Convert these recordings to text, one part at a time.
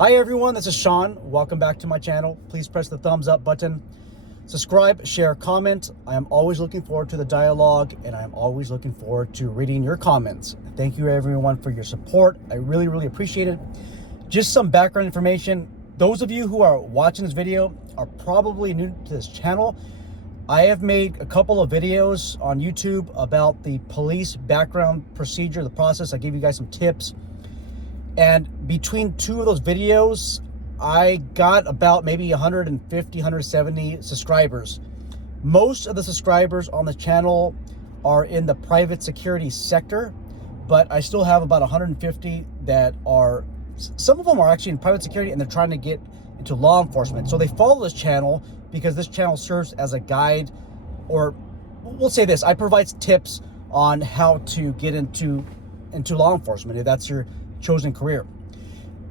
Hi everyone, this is Sean. Welcome back to my channel. Please press the thumbs up button. Subscribe, share, comment. I am always looking forward to the dialogue, and I am always looking forward to reading your comments. Thank you everyone for your support. I really appreciate it. Just some background information. Those of you who are watching this video are probably new to this channel. I have made a couple of videos on YouTube about the police background procedure, the process. I gave you guys some tips. And between two of those videos, I got about maybe 150, 170 subscribers. Most of the subscribers on the channel are in the private security sector, but I still have about 150 that are, some of them are actually in private security and they're trying to get into law enforcement. So they follow this channel because this channel serves as a guide, or we'll say this, I provide tips on how to get into law enforcement if that's your chosen career.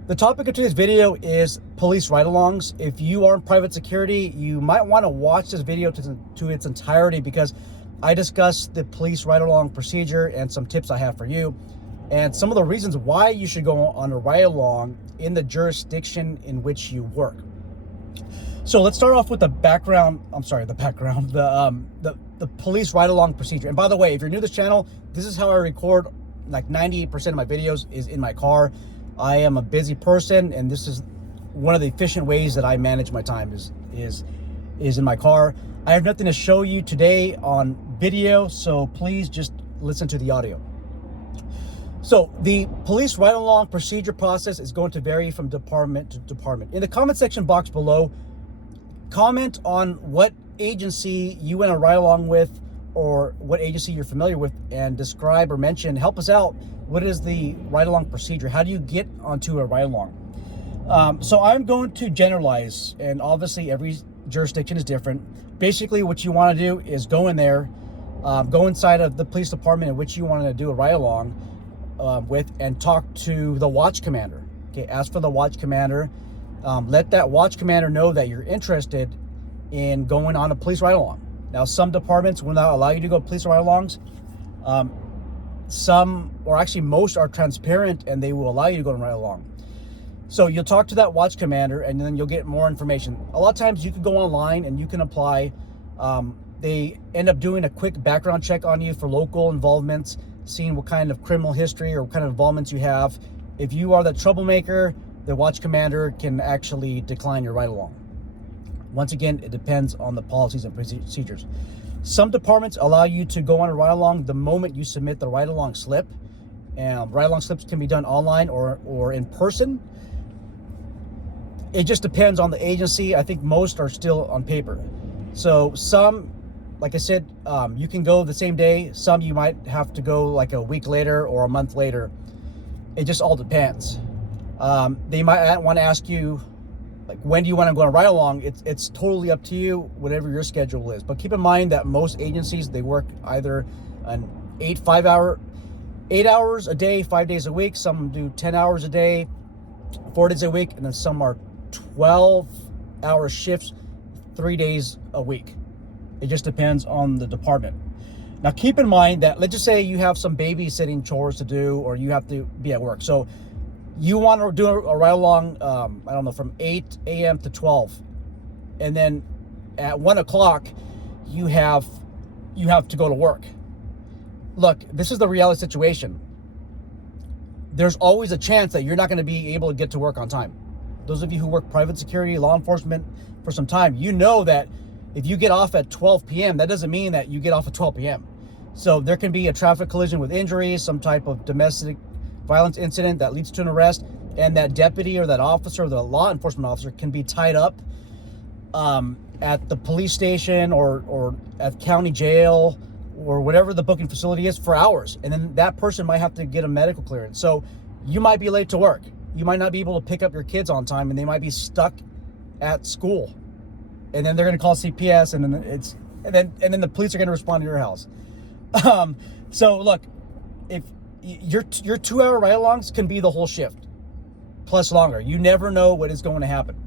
The topic of today's video is police ride-alongs. If you are in private security, you might want to watch this video to its entirety because I discuss the police ride-along procedure and some tips I have for you and some of the reasons why you should go on a ride-along in the jurisdiction in which you work. So let's start off with the police ride-along procedure. And by the way, if you're new to this channel, this is how I record. Like 98% of my videos is in my car. I am a busy person, and this is one of the efficient ways that I manage my time is in my car. I have nothing to show you today on video, so please just listen to the audio. So the police ride-along procedure process is going to vary from department to department. In the comment section box below, comment on what agency you went a ride-along with, or what agency you're familiar with, and describe or mention, help us out. What is the ride-along procedure? How do you get onto a ride-along? So I'm going to generalize, and obviously every jurisdiction is different. Basically, what you want to do is go in there, go inside of the police department in which you want to do a ride-along with, and talk to the watch commander. Okay, ask for the watch commander. Let that watch commander know that you're interested in going on a police ride-along. Now, some departments will not allow you to go police ride-alongs. Some, or actually most, are transparent and they will allow you to go on ride-along. So you'll talk to that watch commander and then you'll get more information. A lot of times you can go online and you can apply. They end up doing a quick background check on you for local involvements, seeing what kind of criminal history or what kind of involvements you have. If you are the troublemaker, the watch commander can actually decline your ride-along. Once again, it depends on the policies and procedures. Some departments allow you to go on a ride-along the moment you submit the ride-along slip. And ride-along slips can be done online or in person. It just depends on the agency. I think most are still on paper. So some, like I said, you can go the same day. Some you might have to go like a week later or a month later. It just all depends. They might want to ask you, like, when do you want to go on a ride-along? It's totally up to you, whatever your schedule is. But keep in mind that most agencies, they work either an 8 hours a day, 5 days a week. Some do 10 hours a day, 4 days a week, and then some are 12-hour shifts, 3 days a week. It just depends on the department. Now, keep in mind that, let's just say you have some babysitting chores to do, or you have to be at work. So you want to do a ride-along, I don't know, from 8 a.m. to 12. And then at 1 o'clock, you have to go to work. Look, this is the reality situation. There's always a chance that you're not going to be able to get to work on time. Those of you who work private security, law enforcement for some time, you know that if you get off at 12 p.m., that doesn't mean that you get off at 12 p.m. So there can be a traffic collision with injuries, some type of domestic violence incident that leads to an arrest, and that deputy or that officer, or the law enforcement officer, can be tied up at the police station or at county jail or whatever the booking facility is for hours. And then that person might have to get a medical clearance. So you might be late to work. You might not be able to pick up your kids on time, and they might be stuck at school. And then they're going to call CPS, and then the police are going to respond to your house. So look, if your 2-hour ride-alongs can be the whole shift plus longer. You never know what is going to happen.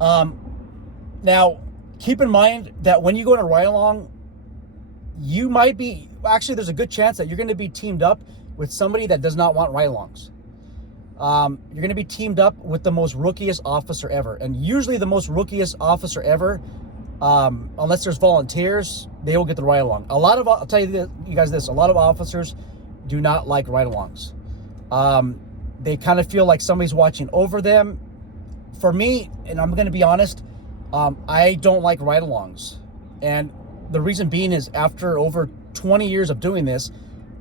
Now, keep in mind that when you go on a ride-along, you might be, actually there's a good chance that you're going to be teamed up with somebody that does not want ride-alongs. you're going to be teamed up with the most rookiest officer ever. And usually the most rookiest officer ever, unless there's volunteers, they will get the ride-along. I'll tell you guys this, a lot of officers do not like ride-alongs. They kind of feel like somebody's watching over them. For me, and I'm going to be honest, I don't like ride-alongs. And the reason being is after over 20 years of doing this,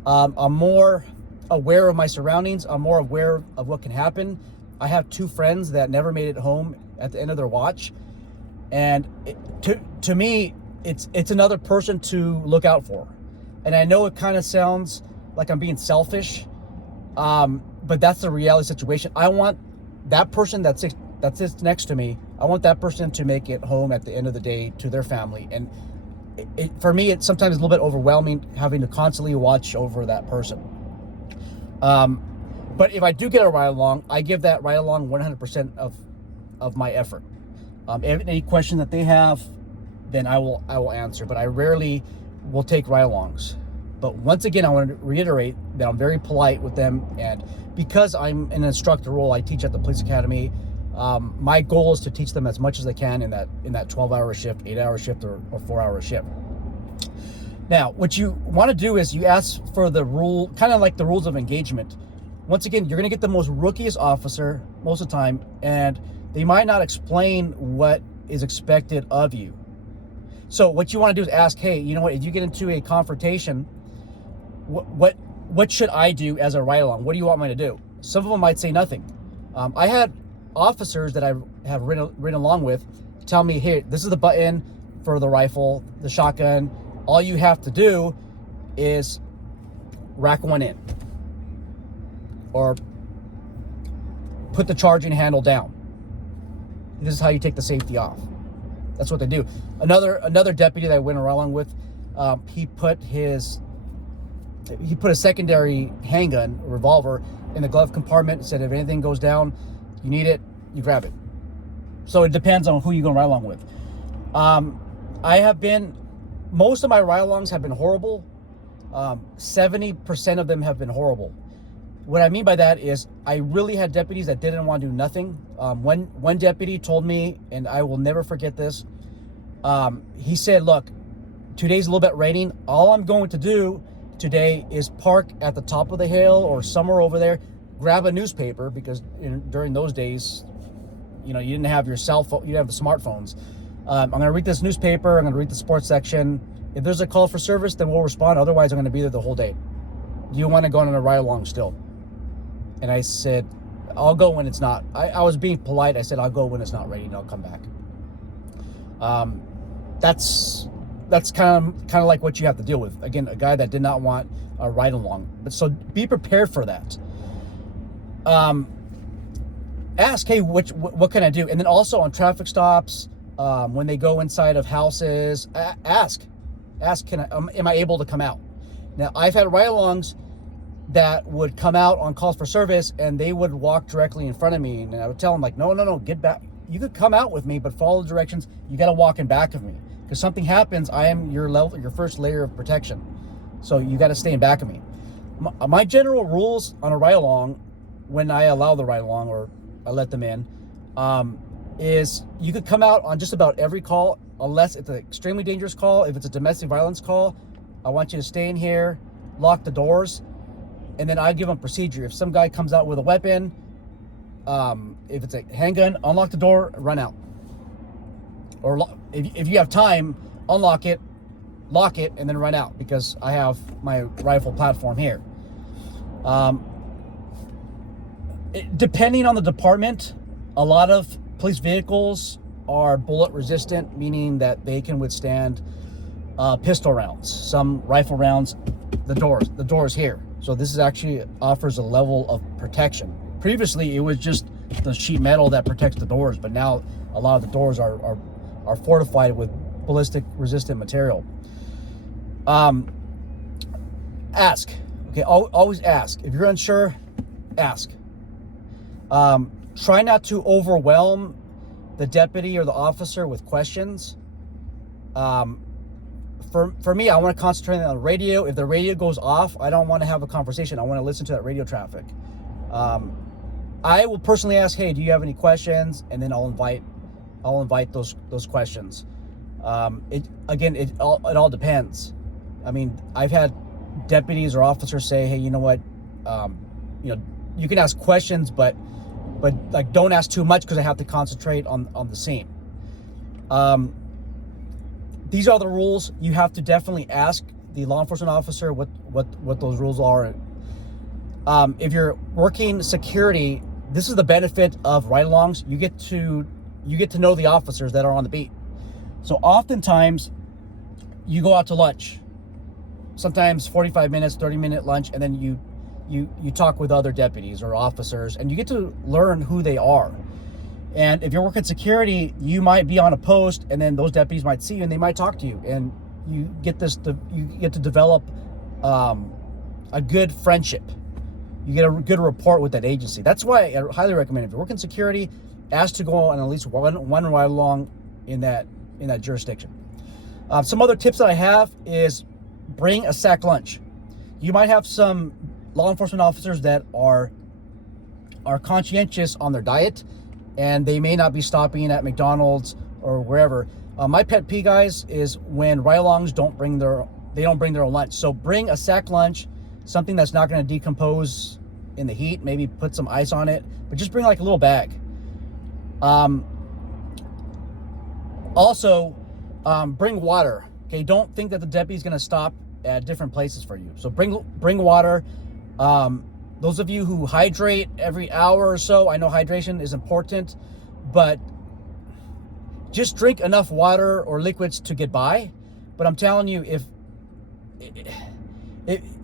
I'm more aware of my surroundings. I'm more aware of what can happen. I have 2 friends that never made it home at the end of their watch. And to me, it's another person to look out for. And I know it kind of sounds like I'm being selfish, but that's the reality situation. I want that person that sits next to me, I want that person to make it home at the end of the day to their family. And for me, it's sometimes a little bit overwhelming having to constantly watch over that person. But if I do get a ride-along, I give that ride-along 100% of my effort. Any question that they have, then I will answer. But I rarely will take ride-alongs. But once again, I want to reiterate that I'm very polite with them, and because I'm in an instructor role, I teach at the police academy. My goal is to teach them as much as I can in that 12-hour shift, 8-hour shift, or 4-hour shift. Now, what you want to do is you ask for the rule, kind of like the rules of engagement. Once again, you're going to get the most rookiest officer most of the time, and they might not explain what is expected of you. So what you want to do is ask, hey, you know what, if you get into a confrontation, what should I do as a ride-along? What do you want me to do? Some of them might say nothing. I had officers that I have ridden along with tell me, hey, this is the button for the rifle, the shotgun. All you have to do is rack one in or put the charging handle down. This is how you take the safety off. That's what they do. Another deputy that I went along with, he put a secondary handgun, a revolver, in the glove compartment. Said if anything goes down, you need it, you grab it. So it depends on who you're going to ride along with. Most of my ride-alongs have been horrible. 70% of them have been horrible. What I mean by that is I really had deputies that didn't want to do nothing. One deputy told me, and I will never forget this, he said, look, today's a little bit raining. All I'm going to do today is park at the top of the hill or somewhere over there, grab a newspaper, because during those days, you didn't have your cell phone, you didn't have the smartphones. I'm going to read this newspaper. I'm going to read the sports section. If there's a call for service, then we'll respond. Otherwise, I'm going to be there the whole day. Do you want to go on a ride along still? And I said, I'll go when it's not. I was being polite. I said, I'll go when it's not ready and I'll come back. That's kind of like what you have to deal with. Again, a guy that did not want a ride along. But so be prepared for that. Ask, hey, what can I do? And then also on traffic stops, when they go inside of houses, ask, am I able to come out? Now, I've had ride-alongs that would come out on calls for service, and they would walk directly in front of me, and I would tell them, like, no, get back. You could come out with me, but follow the directions. You got to walk in back of me, because something happens, I am your first layer of protection. So you got to stay in back of me. My general rules on a ride-along, when I allow the ride-along or I let them in, is you could come out on just about every call, unless it's an extremely dangerous call. If it's a domestic violence call, I want you to stay in here, lock the doors, and then I give them procedure. If some guy comes out with a weapon, if it's a handgun, unlock the door, run out. Or if you have time, unlock it, lock it, and then run out, because I have my rifle platform here. Depending on the department, a lot of police vehicles are bullet resistant, meaning that they can withstand pistol rounds. Some rifle rounds, the doors here. So this actually offers a level of protection. Previously, it was just the sheet metal that protects the doors, but now a lot of the doors are fortified with ballistic resistant material. Ask. Okay, always ask. If you're unsure, ask. Try not to overwhelm the deputy or the officer with questions. For me, I want to concentrate on the radio. If the radio goes off, I don't want to have a conversation. I want to listen to that radio traffic. I will personally ask, hey, do you have any questions? And then I'll invite those questions. It all depends. I mean, I've had deputies or officers say, hey, you know what, you can ask questions, but like don't ask too much because I have to concentrate on the scene. These are the rules. You have to definitely ask the law enforcement officer what those rules are. If you're working security, this is the benefit of ride-alongs. You get to know the officers that are on the beat. So oftentimes you go out to lunch, sometimes 45 minutes, 30-minute lunch, and then you talk with other deputies or officers, and you get to learn who they are. And if you're working security, you might be on a post, and then those deputies might see you and they might talk to you, and you get to develop a good friendship. You get a good rapport with that agency. That's why I highly recommend, if you're working security, ask to go on at least one ride along in that jurisdiction. Some other tips that I have is bring a sack lunch. You might have some law enforcement officers that are conscientious on their diet, and they may not be stopping at McDonald's or wherever. My pet peeve, guys, is when ride-alongs don't bring their own lunch. So bring a sack lunch, something that's not going to decompose in the heat. Maybe put some ice on it, but just bring like a little bag. Also, bring water. Okay, don't think that the deputy is going to stop at different places for you. So bring water. Those of you who hydrate every hour or so, I know hydration is important, but just drink enough water or liquids to get by. But I'm telling you, if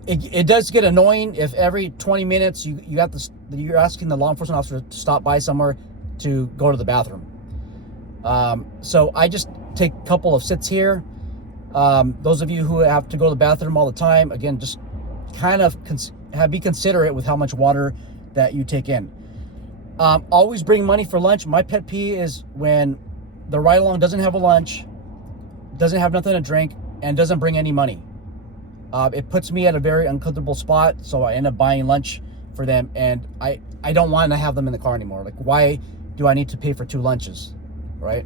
it does get annoying if every 20 minutes you're asking the law enforcement officer to stop by somewhere to go to the bathroom. So I just take a couple of sits here. Those of you who have to go to the bathroom all the time, again, just kind of be considerate with how much water that you take in. Always bring money for lunch. My pet peeve is when the ride-along doesn't have a lunch, doesn't have nothing to drink, and doesn't bring any money. It puts me at a very uncomfortable spot, so I end up buying lunch for them, and I don't want to have them in the car anymore. Like, why do I need to pay for 2 lunches, right?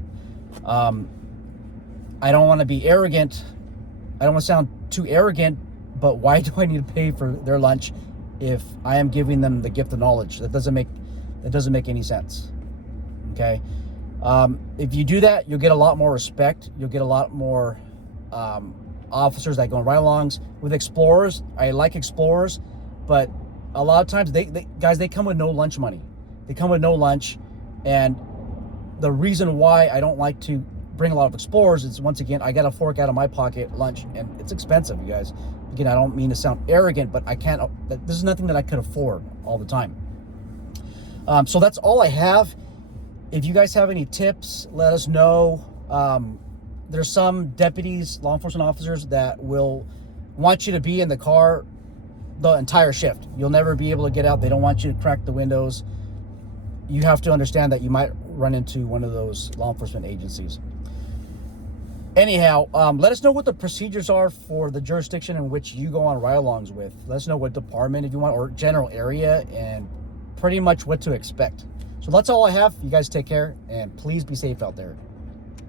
I don't want to be arrogant. I don't want to sound too arrogant, but why do I need to pay for their lunch if I am giving them the gift of knowledge? That doesn't make any sense. Okay. If you do that, you'll get a lot more respect. You'll get a lot more officers that go on ride-alongs. With explorers, I like explorers, but a lot of times they come with no lunch money. They come with no lunch, and the reason why I don't like to bring a lot of explorers is, once again, I got to fork out of my pocket lunch, and it's expensive, you guys. Again, I don't mean to sound arrogant, but I can't. This is nothing that I could afford all the time. So that's all I have. If you guys have any tips, let us know. There's some deputies, law enforcement officers, that will want you to be in the car the entire shift. You'll never be able to get out. They don't want you to crack the windows. You have to understand that you might run into one of those law enforcement agencies. Anyhow, let us know what the procedures are for the jurisdiction in which you go on ride-alongs with. Let us know what department, if you want, or general area, and pretty much what to expect. So that's all I have. You guys take care, and please be safe out there.